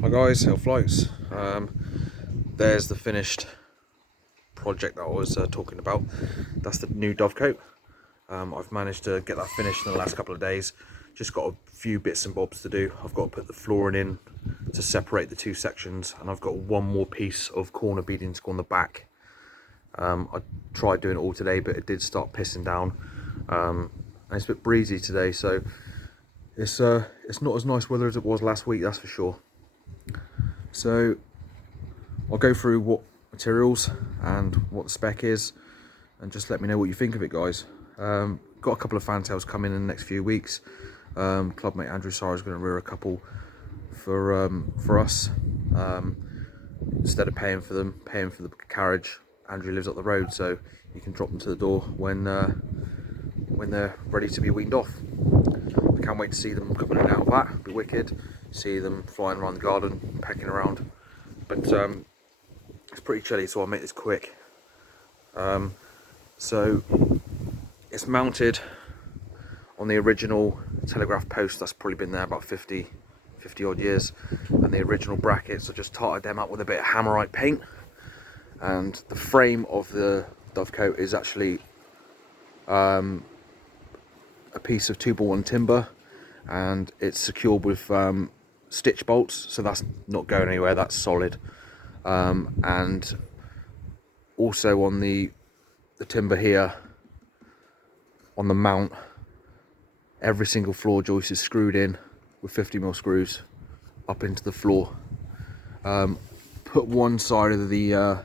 Hi guys, Hill Floats. There's the finished project that I was talking about. That's the new Dovecote. I've managed to get that finished in the last couple of days. Just got a few bits and bobs to do. I've got to put the flooring in to separate the two sections, and I've got one more piece of corner beading to go on the back. I tried doing it all today, but it did start pissing down. And it's a bit breezy today, so it's not as nice weather as it was last week, that's for sure. So I'll go through what materials and what the spec is, and just let me know what you think of it, guys. Got a couple of fantails coming in the next few weeks. Clubmate Andrew Sarr is going to rear a couple for us. Instead of paying for the carriage, Andrew lives up the road, so you can drop them to the door when they're ready to be weaned off. I can't wait to see them coming in and out of that. It'll be wicked. See them flying around the garden, pecking around. But it's pretty chilly, so I'll make this quick. So it's mounted on the original telegraph post that's probably been there about 50 odd years, and the original brackets. I just tarted them up with a bit of hammerite paint, and the frame of the Dovecote is actually a piece of 2x1 timber, and it's secured with stitch bolts, so that's not going anywhere, that's solid. And also on the timber here, on the mount, every single floor joist is screwed in with 50mm screws up into the floor. Put one side of the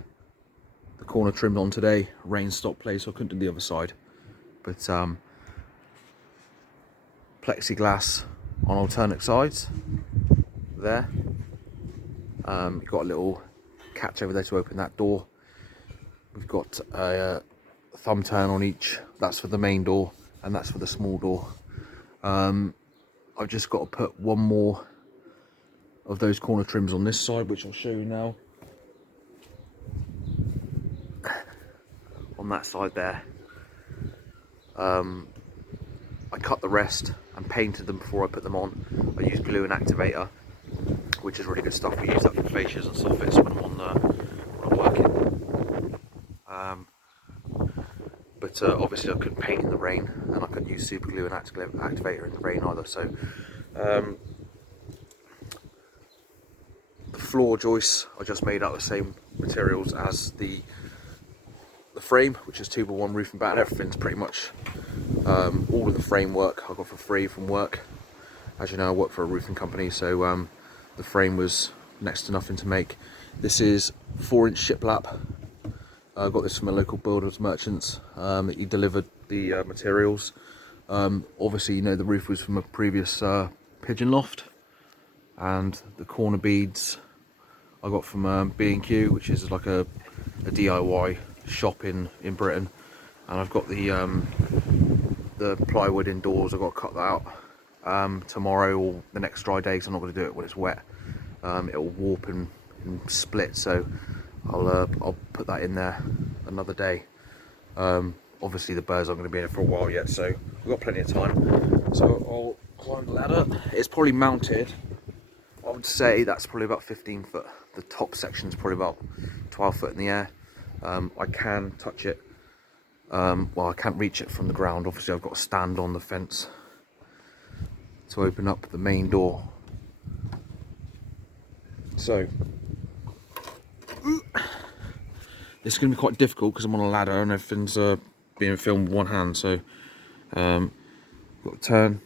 corner trimmed on today. Rain stopped play, so I couldn't do the other side. But plexiglass on alternate sides there. You've got a little catch over there to open that door. We've got a thumb turn on each. That's for the main door, and that's for the small door. I've just got to put one more of those corner trims on this side, which I'll show you now. On that side there. I cut the rest and painted them before I put them on. I used glue and activator, which is really good stuff. We use that for fascias and soffits when I'm working. But obviously I couldn't paint in the rain, and I couldn't use super glue and activator in the rain either. So the floor joists I just made out of the same materials as the frame, which is 2x1 roof and batten. Everything's pretty much all of the framework I got for free from work. As you know, I work for a roofing company, so the frame was next to nothing to make. This is 4-inch shiplap. I got this from a local builders merchants. He delivered the materials. Obviously, you know, the roof was from a previous pigeon loft, and the corner beads I got from B&Q, which is like a DIY shop in Britain. And I've got the plywood indoors. I've got to cut that out tomorrow or the next dry day, because I'm not going to do it when it's wet. It'll warp and split, so I'll put that in there another day. Obviously the birds aren't going to be in it for a while yet, so we've got plenty of time. So I'll climb the ladder. It's probably mounted, I would say that's probably about 15 foot. The top section is probably about 12 foot in the air. I can touch it. Well, I can't reach it from the ground. Obviously I've got to stand on the fence to open up the main door. So this is going to be quite difficult because I'm on a ladder and everything's being filmed with one hand. So got to turn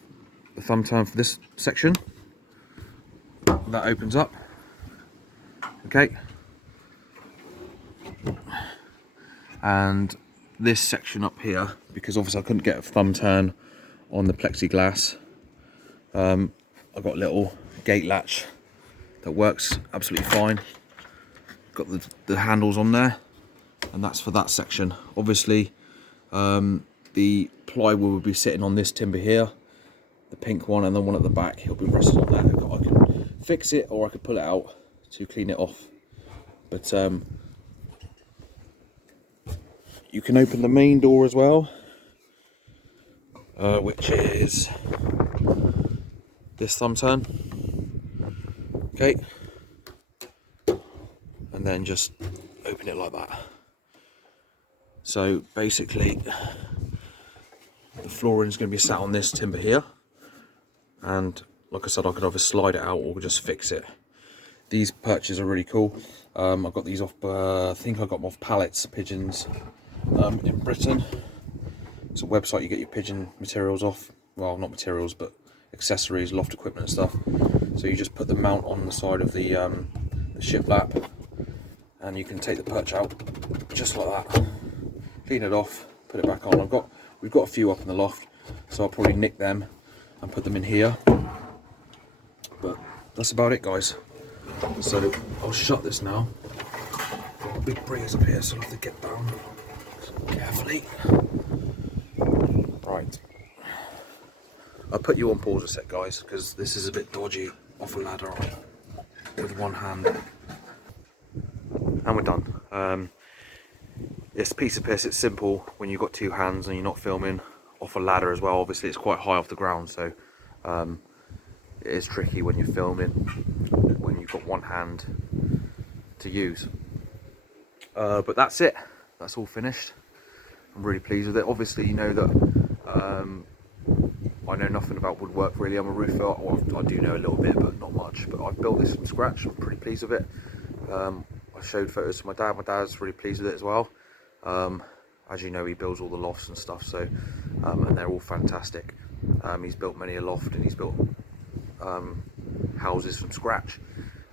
the thumb turn for this section. That opens up. Okay. And this section up here, because obviously I couldn't get a thumb turn on the plexiglass, I've got a little gate latch that works absolutely fine. Got the handles on there, and that's for that section. Obviously the plywood will be sitting on this timber here, the pink one, and then one at the back, it'll be resting on there. I can fix it, or I could pull it out to clean it off. But you can open the main door as well, which is this thumb turn. Okay, and then just open it like that. So basically the flooring is going to be sat on this timber here, and like I said, I could either slide it out or just fix it. These perches are really cool. I got these off, I think I got them off Pallets Pigeons in Britain. It's a website you get your pigeon materials off. Well, not materials, but accessories, loft equipment and stuff. So you just put the mount on the side of the shiplap, and you can take the perch out just like that. Clean it off, put it back on. We've got a few up in the loft, so I'll probably nick them and put them in here. But that's about it, guys. So I'll shut this now. Got a big breeze up here, so I'll have to get down carefully. Right. I'll put you on pause a sec, guys, because this is a bit dodgy off a ladder with one hand. And we're done. It's a piece of piss. It's simple when you've got two hands and you're not filming off a ladder as well. Obviously, it's quite high off the ground, so it is tricky when you're filming when you've got one hand to use. But that's it. That's all finished. I'm really pleased with it. Obviously, you know that I know nothing about woodwork really. I'm a roofer. Well, I do know a little bit, but not much. But I've built this from scratch. I'm pretty pleased with it. I showed photos to my dad. My dad's really pleased with it as well. As you know, he builds all the lofts and stuff, so and they're all fantastic. He's built many a loft, and he's built houses from scratch.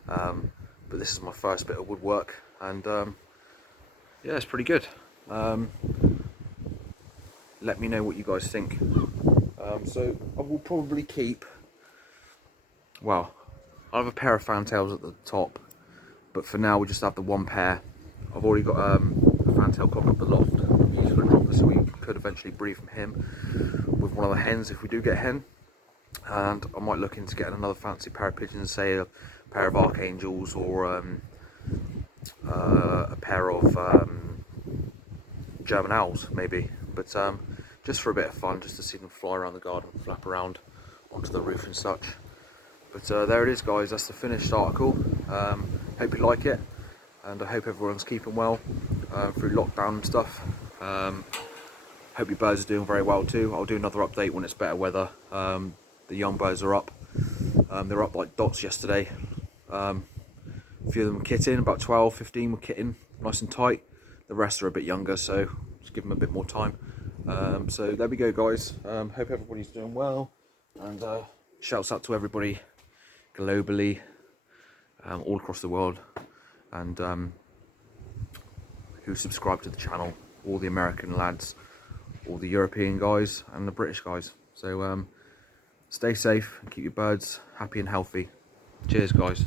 But this is my first bit of woodwork, and yeah, it's pretty good. Let me know what you guys think. So I will probably keep, well, I have a pair of fantails at the top, but for now we'll just have the one pair. I've already got a fantail cock up the loft. He's got a dropper, so we could eventually breed from him with one of the hens if we do get a hen. And I might look into getting another fancy pair of pigeons, say a pair of archangels, or a pair of German owls maybe. But just for a bit of fun, just to see them fly around the garden, flap around onto the roof and such. But there it is, guys. That's the finished article. Hope you like it, and I hope everyone's keeping well through lockdown and stuff. Hope your birds are doing very well too. I'll do another update when it's better weather. The young birds are up. They were up like dots yesterday. A few of them were kitting, about 12, 15 were kitting, nice and tight. The rest are a bit younger, so just give them a bit more time. So there we go, guys. Hope everybody's doing well, and shouts out to everybody globally, all across the world, and who subscribe to the channel, all the American lads, all the European guys, and the British guys. So stay safe and keep your birds happy and healthy. Cheers, guys.